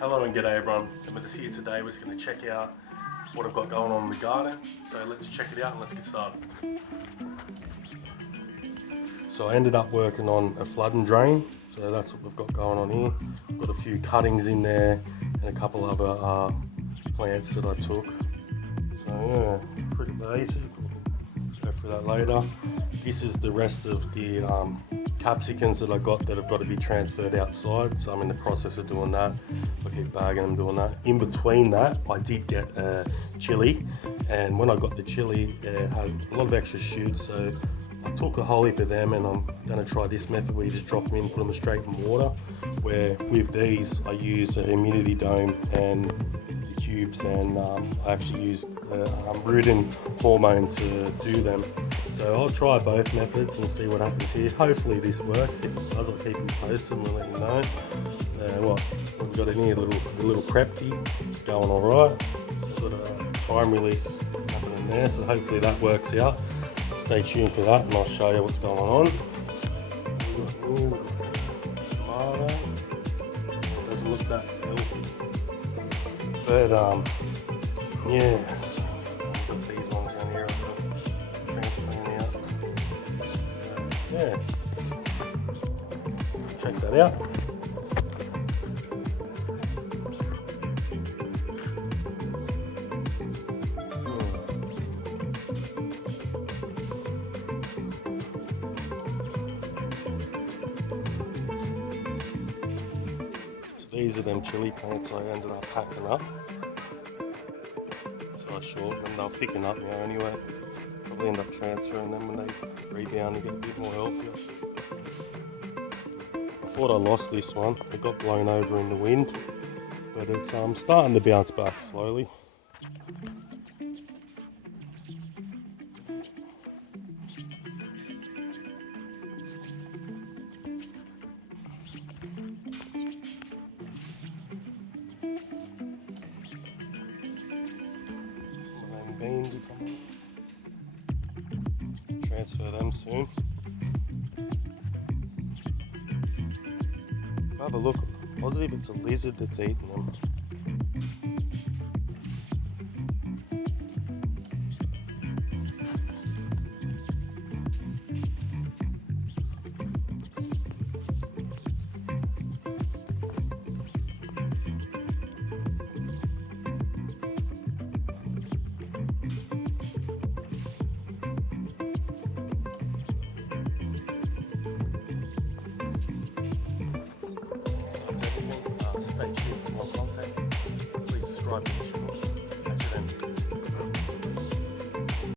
Hello and g'day everyone, I'm just here today. We're just going to check out what I've got going on in the garden. So let's check it out and let's get started. So I ended up working on a flood and drain, so that's what we've got going on here. Got a few cuttings in there and a couple other plants that I took. So yeah, pretty basic. We'll go through that later. This is the rest of the capsicums that I got that have got to be transferred outside, so I'm in the process of doing that. I keep bagging them, doing that. In between that, I did get chili, and when I got the chili, it had a lot of extra shoots, so I took a whole heap of them, and I'm going to try this method where you just drop them in, put them straight in water, where with these I use a humidity dome and the cubes, and I actually used rooting hormone to do them. So I'll try both methods and see what happens here. Hopefully this works. If it does, I'll keep you posted and we'll let you know. What we've got in here, the little Krepke, it's going all right. So we've got a time release happening there, so hopefully that works out. Stay tuned for that and I'll show you what's going on. Tomato. Doesn't look that healthy. But yeah, so I've got these ones down here I've got transplanting out. So yeah, check that out. These are them chili plants I ended up hacking up. So I shorten them, they'll thicken up now anyway. Probably end up transferring them when they rebound and get a bit more healthier. I thought I lost this one, it got blown over in the wind, but it's starting to bounce back slowly. Beans are coming. Transfer them soon. If I have a look, positive it's a lizard that's eating them. Stay tuned for more content. Please subscribe to the channel.